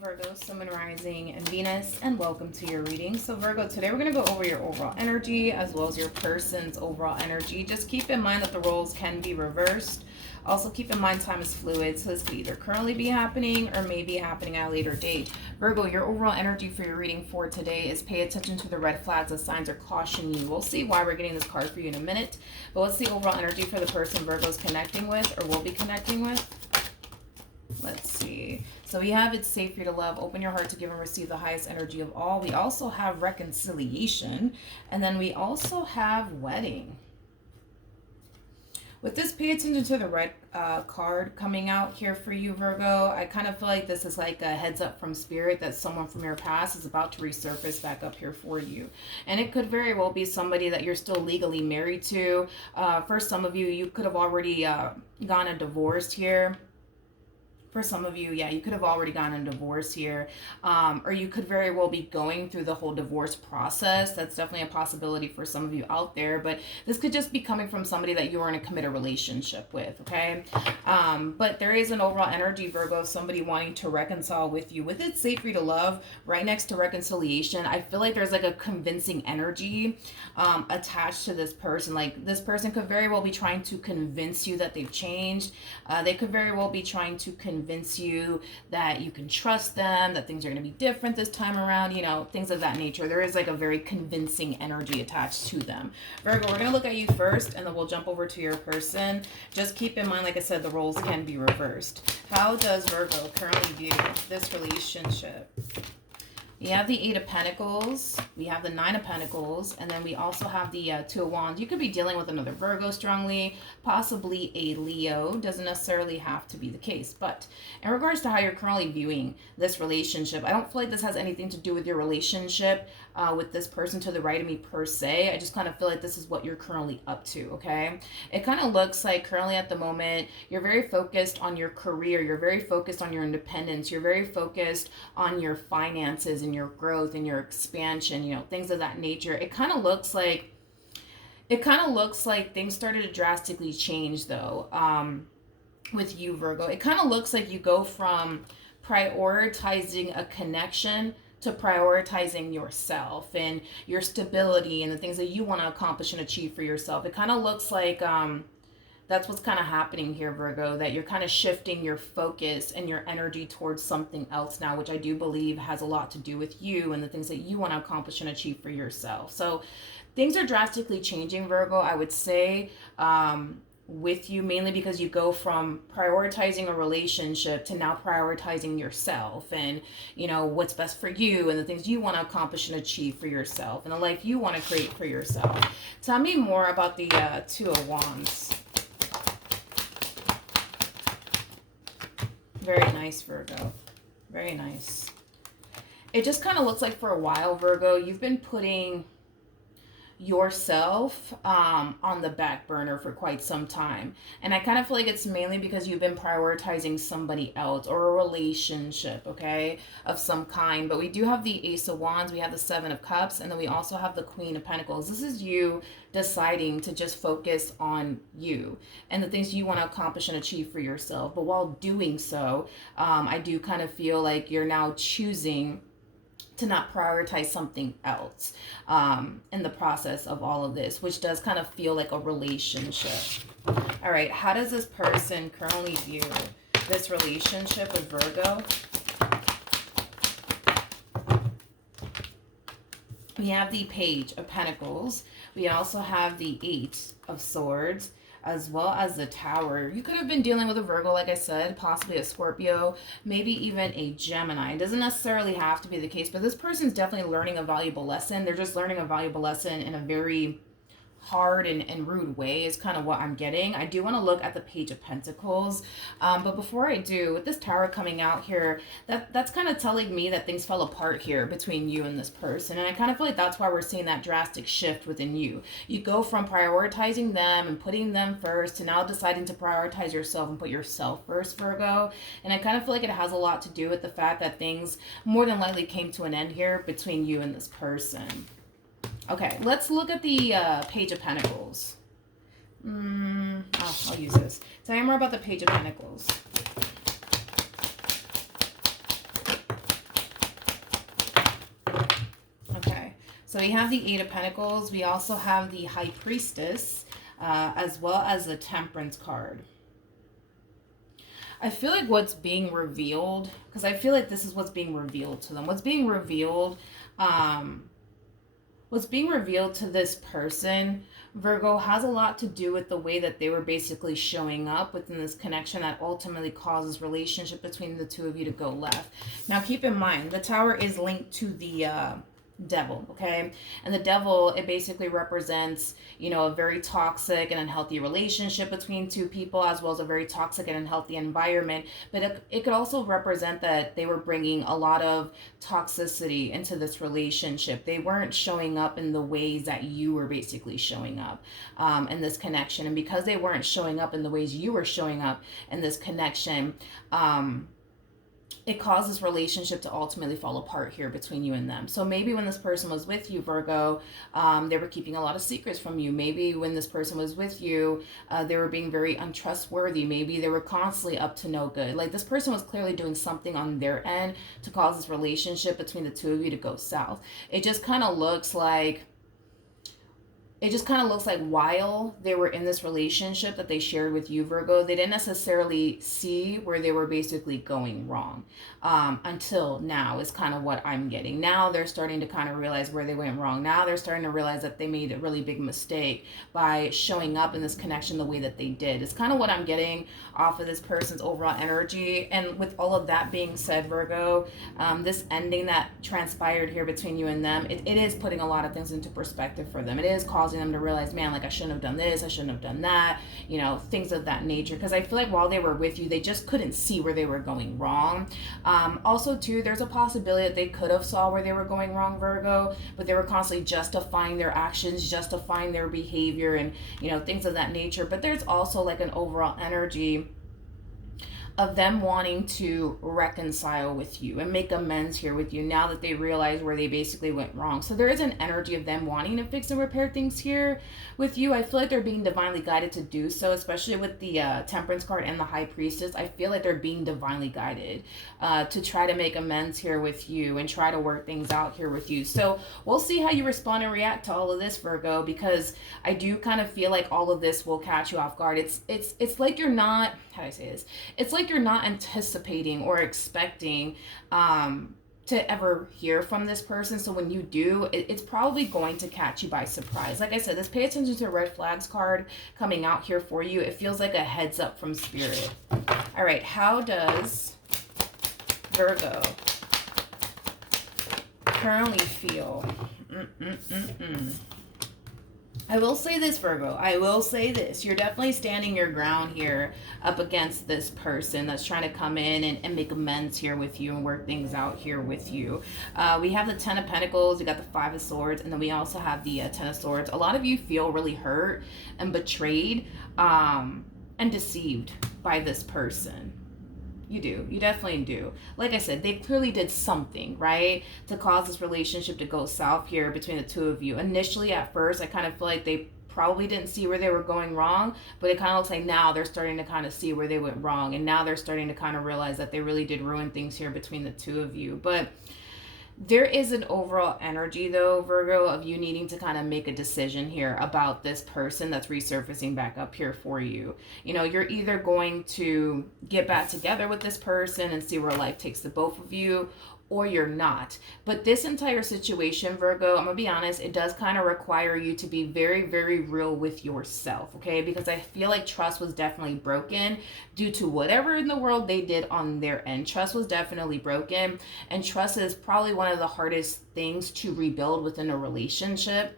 Virgo, Sun, Moon, Rising, and Venus, and welcome to your reading. So Virgo, today we're going to go over your overall energy as well as your person's overall energy. Just keep in mind that the roles can be reversed. Also keep in mind time is fluid, so this could either currently be happening or may be happening at a later date. Virgo, your overall energy for your reading for today is pay attention to the red flags as signs are cautioning you. We'll see why we're getting this card for you in a minute. But what's the overall energy for the person Virgo's connecting with or will be connecting with? Let's see. So we have it's safe for you to love. Open your heart to give and receive the highest energy of all. We also have reconciliation. And then we also have wedding. With this, pay attention to the red card coming out here for you, Virgo. I kind of feel like this is like a heads up from spirit that someone from your past is about to resurface back up here for you. And it could very well be somebody that you're still legally married to. For some of you, you could have already gone and divorced here. For some of you, yeah, you could have already gotten a divorce here, or you could very well be going through the whole divorce process. That's definitely a possibility for some of you out there, but this could just be coming from somebody that you're in a committed relationship with, okay? But there is an overall energy, Virgo, of somebody wanting to reconcile with you. With it's safe for you to love, right next to reconciliation, I feel like there's like a convincing energy attached to this person. Like this person could very well be trying to convince you that they've changed. They could very well be trying to convince you that you can trust them, that things are going to be different this time around, you know, things of that nature. There is like a very convincing energy attached to them. Virgo, we're going to look at you first and then we'll jump over to your person. Just keep in mind, like I said, the roles can be reversed. How does Virgo currently view this relationship? We have the 8 of Pentacles, we have the 9 of Pentacles, and then we also have the 2 of Wands. You could be dealing with another Virgo strongly, possibly a Leo. Doesn't necessarily have to be the case. But in regards to how you're currently viewing this relationship, I don't feel like this has anything to do with your relationship with this person to the right of me per se. I just kind of feel like this is what you're currently up to, okay? It kind of looks like currently at the moment, you're very focused on your career. You're very focused on your independence. You're very focused on your finances and your growth and your expansion, you know, things of that nature. It kind of looks like things started to drastically change though, with you, Virgo. It kind of looks like you go from prioritizing a connection to prioritizing yourself and your stability and the things that you want to accomplish and achieve for yourself. It kind of looks like that's what's kind of happening here, Virgo, that you're kind of shifting your focus and your energy towards something else now, which I do believe has a lot to do with you and the things that you want to accomplish and achieve for yourself. So things are drastically changing, Virgo, I would say, with you, mainly because you go from prioritizing a relationship to now prioritizing yourself and, you know, what's best for you and the things you want to accomplish and achieve for yourself and the life you want to create for yourself. Tell me more about the 2 of Wands. Very nice, Virgo. Very nice. It just kind of looks like for a while, Virgo, you've been putting yourself on the back burner for quite some time. And I kind of feel like it's mainly because you've been prioritizing somebody else or a relationship, okay, of some kind. But we do have the Ace of Wands, we have the 7 of Cups, and then we also have the Queen of Pentacles. This is you deciding to just focus on you and the things you want to accomplish and achieve for yourself. But while doing so, I do kind of feel like you're now choosing to not prioritize something else in the process of all of this, which does kind of feel like a relationship. All right, how does this person currently view this relationship with Virgo? We have the Page of Pentacles. We also have the 8 of Swords, as well as the Tower. You could have been dealing with a Virgo, like I said, possibly a Scorpio, maybe even a Gemini. It doesn't necessarily have to be the case, but this person's definitely learning a valuable lesson. They're just learning a valuable lesson in a very hard and rude way is kind of what I'm getting. I do want to look at the Page of Pentacles, but before I do, with this Tower coming out here, that's kind of telling me that things fell apart here between you and this person, and I kind of feel like that's why we're seeing that drastic shift within you. You go from prioritizing them and putting them first to now deciding to prioritize yourself and put yourself first, Virgo, and I kind of feel like it has a lot to do with the fact that things more than likely came to an end here between you and this person. Okay, let's look at the Page of Pentacles. I'll use this. Tell me more about the Page of Pentacles. So we have the Eight of Pentacles. We also have the High Priestess, as well as the Temperance card. I feel like what's being revealed, because I feel like this is what's being revealed to them. What's being revealed to this person, Virgo, has a lot to do with the way that they were basically showing up within this connection that ultimately causes relationship between the two of you to go left. Now, keep in mind, the Tower is linked to the devil, okay? And the devil, it basically represents, you know, a very toxic and unhealthy relationship between two people, as well as a very toxic and unhealthy environment. But it could also represent that they were bringing a lot of toxicity into this relationship. They weren't showing up in the ways that you were basically showing up in this connection. And because they weren't showing up in the ways you were showing up in this connection, it causes relationship to ultimately fall apart here between you and them. So maybe when this person was with you, Virgo, they were keeping a lot of secrets from you. Maybe when this person was with you, they were being very untrustworthy. Maybe they were constantly up to no good. Like, this person was clearly doing something on their end to cause this relationship between the two of you to go south. It just kind of looks like while they were in this relationship that they shared with you, Virgo, they didn't necessarily see where they were basically going wrong. Until now is kind of what I'm getting. Now they're starting to kind of realize where they went wrong. Now they're starting to realize that they made a really big mistake by showing up in this connection the way that they did. It's kind of what I'm getting off of this person's overall energy. And with all of that being said, Virgo, this ending that transpired here between you and them, it is putting a lot of things into perspective for them. It is causing them to realize, man, like, I shouldn't have done this, I shouldn't have done that, you know, things of that nature. Because I feel like while they were with you, they just couldn't see where they were going wrong. Also, too, there's a possibility that they could have saw where they were going wrong, Virgo, but they were constantly justifying their actions, justifying their behavior, and, you know, things of that nature. But there's also like an overall energy of them wanting to reconcile with you and make amends here with you now that they realize where they basically went wrong. So there is an energy of them wanting to fix and repair things here with you. I feel like they're being divinely guided to do so, especially with the Temperance card and the High Priestess. I feel like they're being divinely guided to try to make amends here with you and try to work things out here with you. So we'll see how you respond and react to all of this, Virgo, because I do kind of feel like all of this will catch you off guard. It's like you're not, how do I say this? It's like you're not anticipating or expecting to ever hear from this person. So when you do, it's probably going to catch you by surprise. Like I said, this pay attention to red flags card coming out here for you. It feels like a heads up from spirit. All right, how does Virgo currently feel? I will say this, Virgo. I will say this. You're definitely standing your ground here up against this person that's trying to come in and make amends here with you and work things out here with you. We have the Ten of Pentacles. We got the Five of Swords. And then we also have the Ten of Swords. A lot of you feel really hurt and betrayed and deceived by this person. You do. You definitely do. Like I said, they clearly did something, right, to cause this relationship to go south here between the two of you. Initially, at first, I kind of feel like they probably didn't see where they were going wrong, but it kind of looks like now they're starting to kind of see where they went wrong. And now they're starting to kind of realize that they really did ruin things here between the two of you. But there is an overall energy, though, Virgo, of you needing to kind of make a decision here about this person that's resurfacing back up here for you. You know, you're either going to get back together with this person and see where life takes the both of you, or you're not. But this entire situation, Virgo, I'm gonna be honest, it does kind of require you to be very, very real with yourself, okay? Because I feel like trust was definitely broken due to whatever in the world they did on their end. Trust was definitely broken, and trust is probably one of the hardest things to rebuild within a relationship.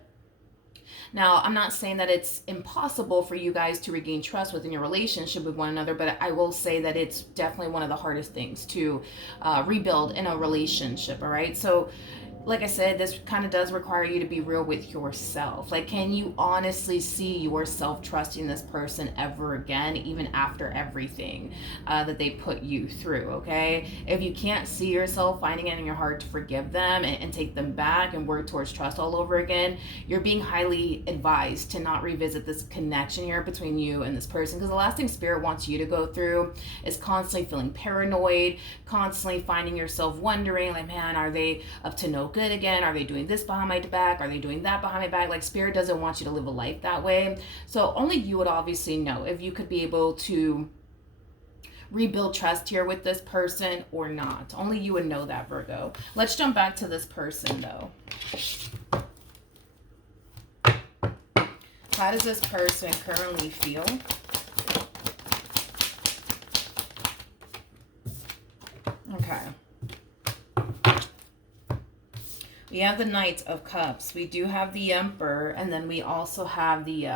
Now, I'm not saying that it's impossible for you guys to regain trust within your relationship with one another, but I will say that it's definitely one of the hardest things to rebuild in a relationship, all right? So, like I said, this kind of does require you to be real with yourself. Like, can you honestly see yourself trusting this person ever again, even after everything that they put you through, okay? If you can't see yourself finding it in your heart to forgive them and take them back and work towards trust all over again, you're being highly advised to not revisit this connection here between you and this person, because the last thing Spirit wants you to go through is constantly feeling paranoid, constantly finding yourself wondering, like, man, are they up to no good again? Are they doing this behind my back? Are they doing that behind my back? Like, Spirit doesn't want you to live a life that way. So only you would obviously know if you could be able to rebuild trust here with this person or not. Only you would know that, Virgo. Let's jump back to this person, though. How does this person currently feel? Okay. We have the Knight of Cups. We do have the Emperor. And then we also have the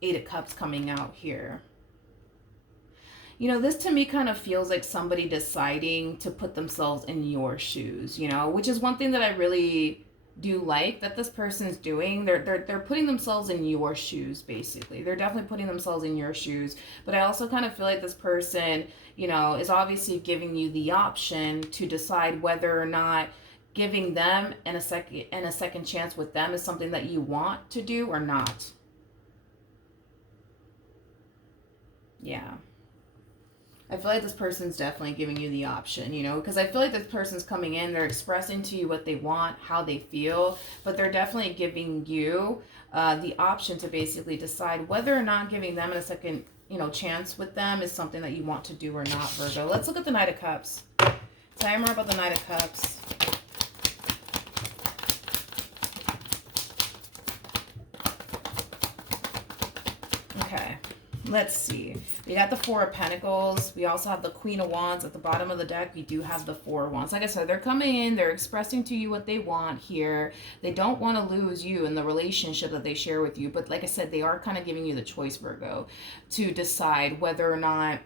Eight of Cups coming out here. You know, this to me kind of feels like somebody deciding to put themselves in your shoes, you know, which is one thing that I really do like that this person's doing. They're putting themselves in your shoes, basically. They're definitely putting themselves in your shoes. But I also kind of feel like this person, you know, is obviously giving you the option to decide whether or not giving them a second chance with them is something that you want to do or not. Yeah. I feel like this person's definitely giving you the option, you know, because I feel like this person's coming in, they're expressing to you what they want, how they feel, but they're definitely giving you the option to basically decide whether or not giving them a second, you know, chance with them is something that you want to do or not, Virgo. Let's look at the Knight of Cups. Tell me more about the Knight of Cups. Okay. Let's see. We got the Four of Pentacles. We also have the Queen of Wands. At the bottom of the deck, we do have the Four of Wands. Like I said, they're coming in. They're expressing to you what they want here. They don't want to lose you in the relationship that they share with you. But like I said, they are kind of giving you the choice, Virgo, to decide whether or not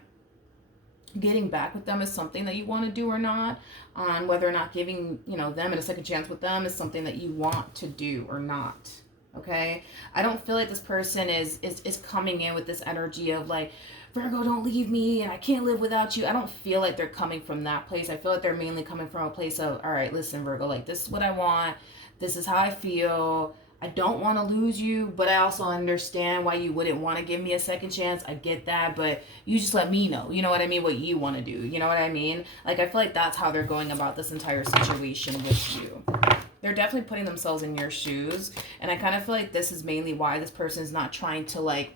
getting back with them is something that you want to do or not. On whether or not giving, you know, them a second chance with them is something that you want to do or not. Okay, I don't feel like this person is coming in with this energy of like, Virgo, don't leave me and I can't live without you. I don't feel like they're coming from that place. I feel like they're mainly coming from a place of, all right, listen, Virgo, like, this is what I want. This is how I feel. I don't want to lose you, but I also understand why you wouldn't want to give me a second chance. I get that, but you just let me know, you know what I mean, what you want to do. You know what I mean? Like, I feel like that's how they're going about this entire situation with you. They're definitely putting themselves in your shoes. And I kind of feel like this is mainly why this person is not trying to, like,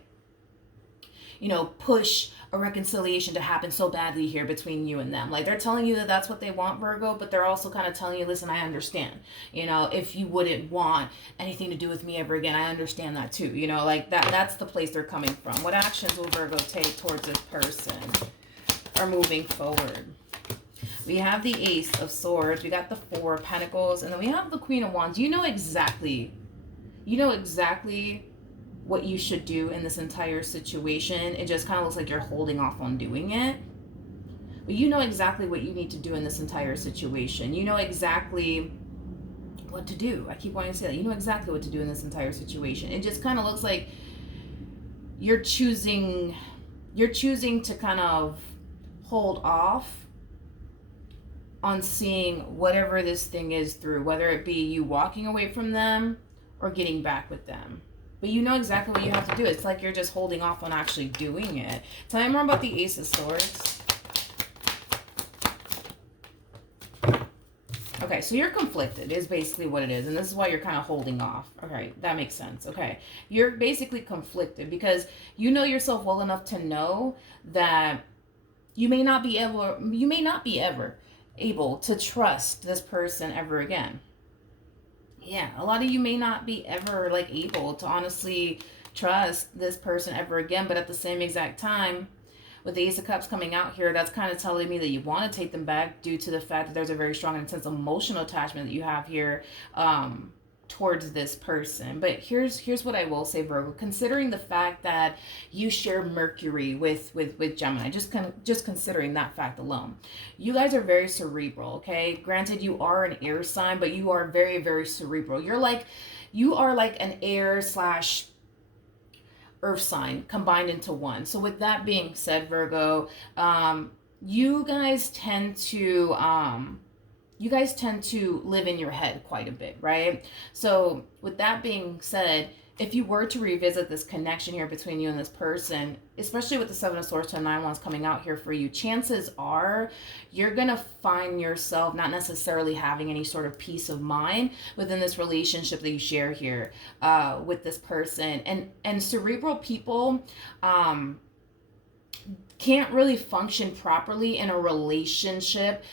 you know, push a reconciliation to happen so badly here between you and them. Like, they're telling you that that's what they want, Virgo, but they're also kind of telling you, listen, I understand. You know, if you wouldn't want anything to do with me ever again, I understand that too. You know, like, that's the place they're coming from. What actions will Virgo take towards this person or moving forward? We have the Ace of Swords. We got the Four of Pentacles. And then we have the Queen of Wands. You know exactly what you should do in this entire situation. It just kind of looks like you're holding off on doing it. But you know exactly what you need to do in this entire situation. You know exactly what to do. I keep wanting to say that. You know exactly what to do in this entire situation. It just kind of looks like you're choosing to kind of hold off on seeing whatever this thing is through, whether it be you walking away from them or getting back with them. But you know exactly what you have to do. It's like you're just holding off on actually doing it. Tell me more about the Ace of Swords. Okay, so you're conflicted is basically what it is. And this is why you're kind of holding off. Okay, that makes sense. Okay, you're basically conflicted because you know yourself well enough to know that you may not be ever able to trust this person ever again. Yeah, a lot of you may not be ever like able to honestly trust this person ever again, but at the same exact time, with the Ace of Cups coming out here, that's kind of telling me that you want to take them back due to the fact that there's a very strong and intense emotional attachment that you have here towards this person. But here's what I will say, Virgo. Considering the fact that you share Mercury with Gemini, just considering that fact alone, you guys are very cerebral. Okay, granted, you are an air sign, but you are very, very cerebral. You are like an air / earth sign combined into one. So with that being said, Virgo, you guys tend to live in your head quite a bit, right? So with that being said, if you were to revisit this connection here between you and this person, especially with the Seven of Swords to 9-Wands coming out here for you, chances are you're going to find yourself not necessarily having any sort of peace of mind within this relationship that you share here with this person. And cerebral people can't really function properly in a relationship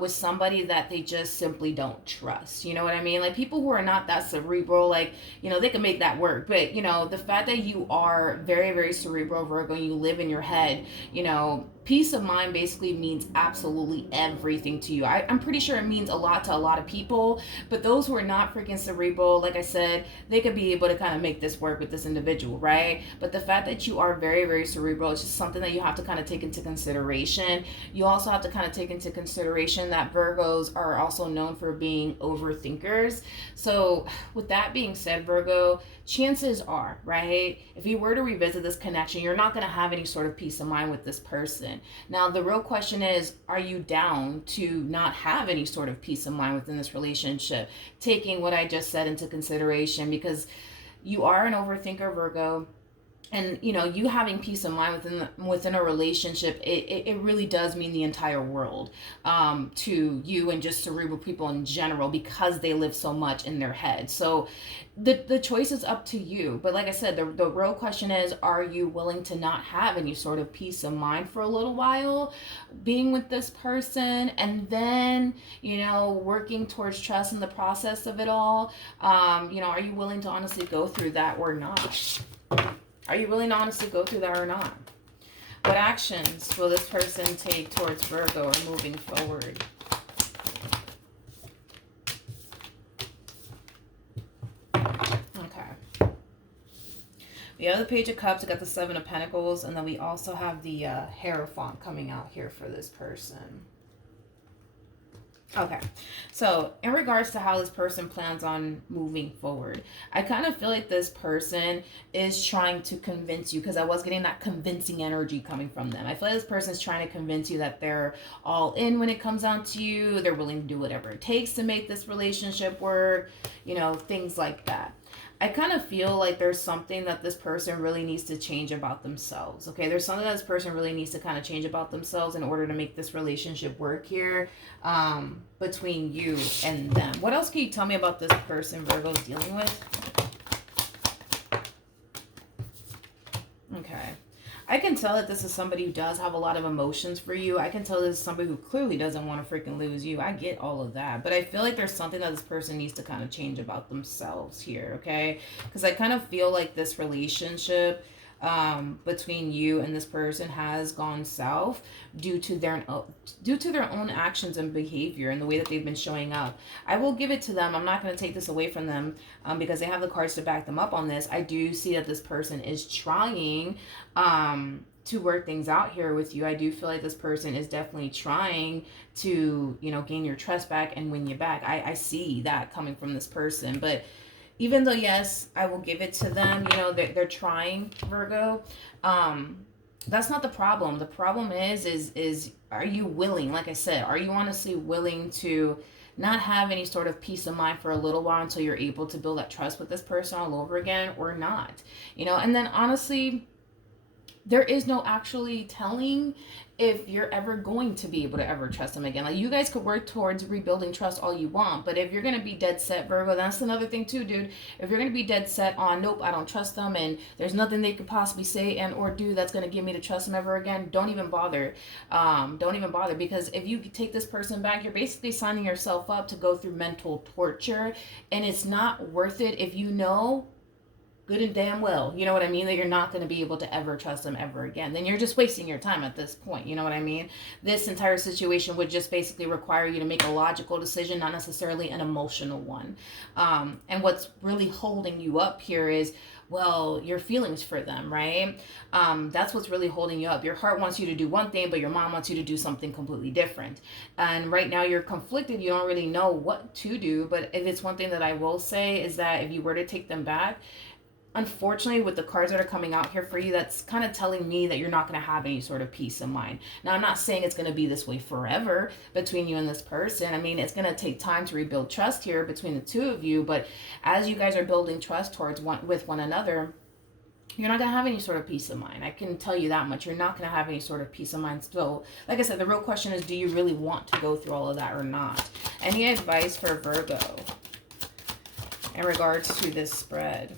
with somebody that they just simply don't trust. You know what I mean? Like, people who are not that cerebral, like, you know, they can make that work. But, you know, the fact that you are very, very cerebral, Virgo, and you live in your head, you know, peace of mind basically means absolutely everything to you. I'm pretty sure it means a lot to a lot of people, but those who are not freaking cerebral, like I said, they could be able to kind of make this work with this individual, right? But the fact that you are very, very cerebral is just something that you have to kind of take into consideration. You also have to kind of take into consideration that Virgos are also known for being overthinkers. So with that being said, Virgo, chances are, right, if you were to revisit this connection, you're not going to have any sort of peace of mind with this person. Now, the real question is, are you down to not have any sort of peace of mind within this relationship, taking what I just said into consideration? Because you are an overthinker, Virgo. And, you know, you having peace of mind within a relationship, it really does mean the entire world to you and just cerebral people in general, because they live so much in their head. So the choice is up to you. But like I said, the real question is, are you willing to not have any sort of peace of mind for a little while being with this person, and then, you know, working towards trust in the process of it all? You know, are you willing to honestly go through that or not? Are you willing to honestly go through that or not? What actions will this person take towards Virgo or moving forward? Okay. We have the Page of Cups. We got the Seven of Pentacles. And then we also have the Hierophant coming out here for this person. Okay, so in regards to how this person plans on moving forward, I kind of feel like this person is trying to convince you, because I was getting that convincing energy coming from them. I feel like this person is trying to convince you that they're all in when it comes down to you. They're willing to do whatever it takes to make this relationship work, you know, things like that. I kind of feel like there's something that this person really needs to change about themselves. Okay, there's something that this person really needs to kind of change about themselves in order to make this relationship work here between you and them. What else can you tell me about this person Virgo's dealing with? Okay. I can tell that this is somebody who does have a lot of emotions for you. I can tell this is somebody who clearly doesn't want to freaking lose you. I get all of that. But I feel like there's something that this person needs to kind of change about themselves here, okay? Because I kind of feel like this relationship between you and this person has gone south due to their own actions and behavior and the way that they've been showing up. I will give it to them. I'm not going to take this away from them because they have the cards to back them up on this. I do see that this person is trying to work things out here with you. I do feel like this person is definitely trying to, you know, gain your trust back and win you back. I see that coming from this person. But even though, yes, I will give it to them, you know, they're trying, Virgo, that's not the problem. The problem is are you willing, like I said, are you honestly willing to not have any sort of peace of mind for a little while until you're able to build that trust with this person all over again, or not? You know, and then honestly, there is no actually telling if you're ever going to be able to ever trust them again. Like, you guys could work towards rebuilding trust all you want, but if you're going to be dead set, Virgo, that's another thing too, dude. If you're going to be dead set on, nope, I don't trust them, and there's nothing they could possibly say and or do that's going to get me to trust them ever again, don't even bother. Don't even bother, because if you take this person back, you're basically signing yourself up to go through mental torture, and it's not worth it if you know good and damn well, you know what I mean, that you're not going to be able to ever trust them ever again. Then you're just wasting your time at this point, you know what I mean? This entire situation would just basically require you to make a logical decision, not necessarily an emotional one. And what's really holding you up here is, well, your feelings for them, right? That's what's really holding you up. Your heart wants you to do one thing, but your mind wants you to do something completely different. And right now you're conflicted. You don't really know what to do. But if it's one thing that I will say is that if you were to take them back, unfortunately, with the cards that are coming out here for you, that's kind of telling me that you're not going to have any sort of peace of mind. Now, I'm not saying it's going to be this way forever between you and this person. I mean, it's going to take time to rebuild trust here between the two of you. But as you guys are building trust towards with one another, you're not going to have any sort of peace of mind. I can tell you that much. You're not going to have any sort of peace of mind. So, like I said, the real question is, do you really want to go through all of that or not? Any advice for Virgo in regards to this spread?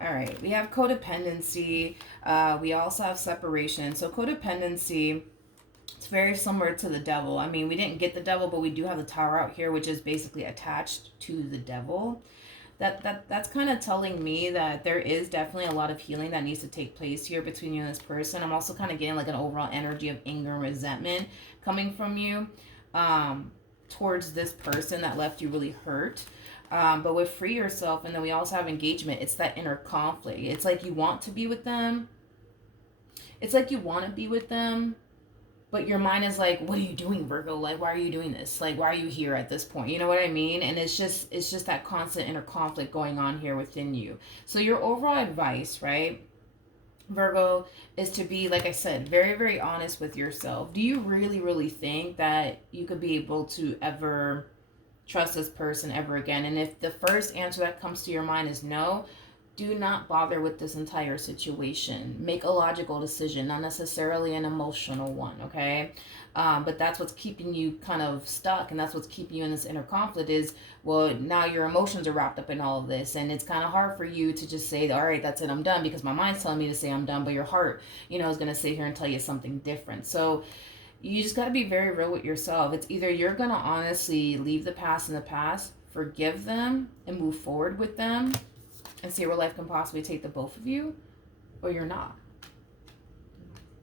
All right, we have codependency. We also have separation. So codependency, it's very similar to the devil. I mean, we didn't get the devil, but we do have the tower out here, which is basically attached to the devil. That's kind of telling me that there is definitely a lot of healing that needs to take place here between you and this person. I'm also kind of getting like an overall energy of anger and resentment coming from you towards this person that left you really hurt. But with free yourself, and then we also have engagement, it's that inner conflict. It's like you want to be with them. It's like you want to be with them, but your mind is like, what are you doing, Virgo? Like, why are you doing this? Like, why are you here at this point? You know what I mean? And it's just that constant inner conflict going on here within you. So your overall advice, right, Virgo, is to be, like I said, very, very honest with yourself. Do you really, really think that you could be able to ever trust this person ever again? And if the first answer that comes to your mind is no, do not bother with this entire situation. Make a logical decision, not necessarily an emotional one, okay? But that's what's keeping you kind of stuck, and that's what's keeping you in this inner conflict is, well, now your emotions are wrapped up in all of this, and it's kind of hard for you to just say, all right, that's it, I'm done, because my mind's telling me to say I'm done, but your heart, you know, is going to sit here and tell you something different. So you just got to be very real with yourself. It's either you're going to honestly leave the past in the past, forgive them, and move forward with them, and see where life can possibly take the both of you, or you're not.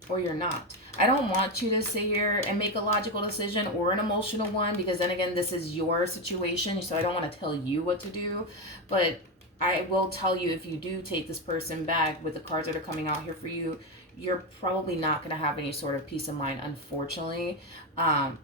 Or you're not. I don't want you to sit here and make a logical decision or an emotional one, because then again, this is your situation, so I don't want to tell you what to do. But I will tell you, if you do take this person back with the cards that are coming out here for you, you're probably not going to have any sort of peace of mind, unfortunately.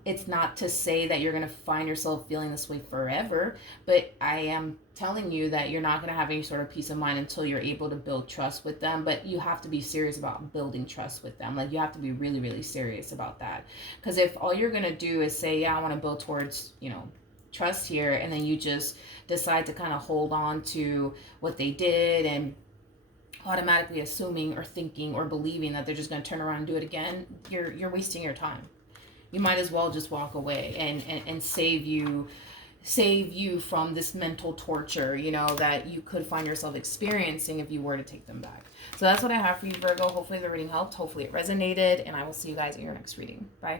It's not to say that you're going to find yourself feeling this way forever, but I am telling you that you're not going to have any sort of peace of mind until you're able to build trust with them. But you have to be serious about building trust with them. Like, you have to be really, really serious about that. Because if all you're going to do is say, yeah, I want to build towards, you know, trust here, and then you just decide to kind of hold on to what they did and automatically assuming or thinking or believing that they're just going to turn around and do it again, you're wasting your time. You might as well just walk away and save you from this mental torture, you know, that you could find yourself experiencing if you were to take them back. So that's what I have for you, Virgo. Hopefully the reading helped. Hopefully it resonated, and I will see you guys in your next reading. Bye.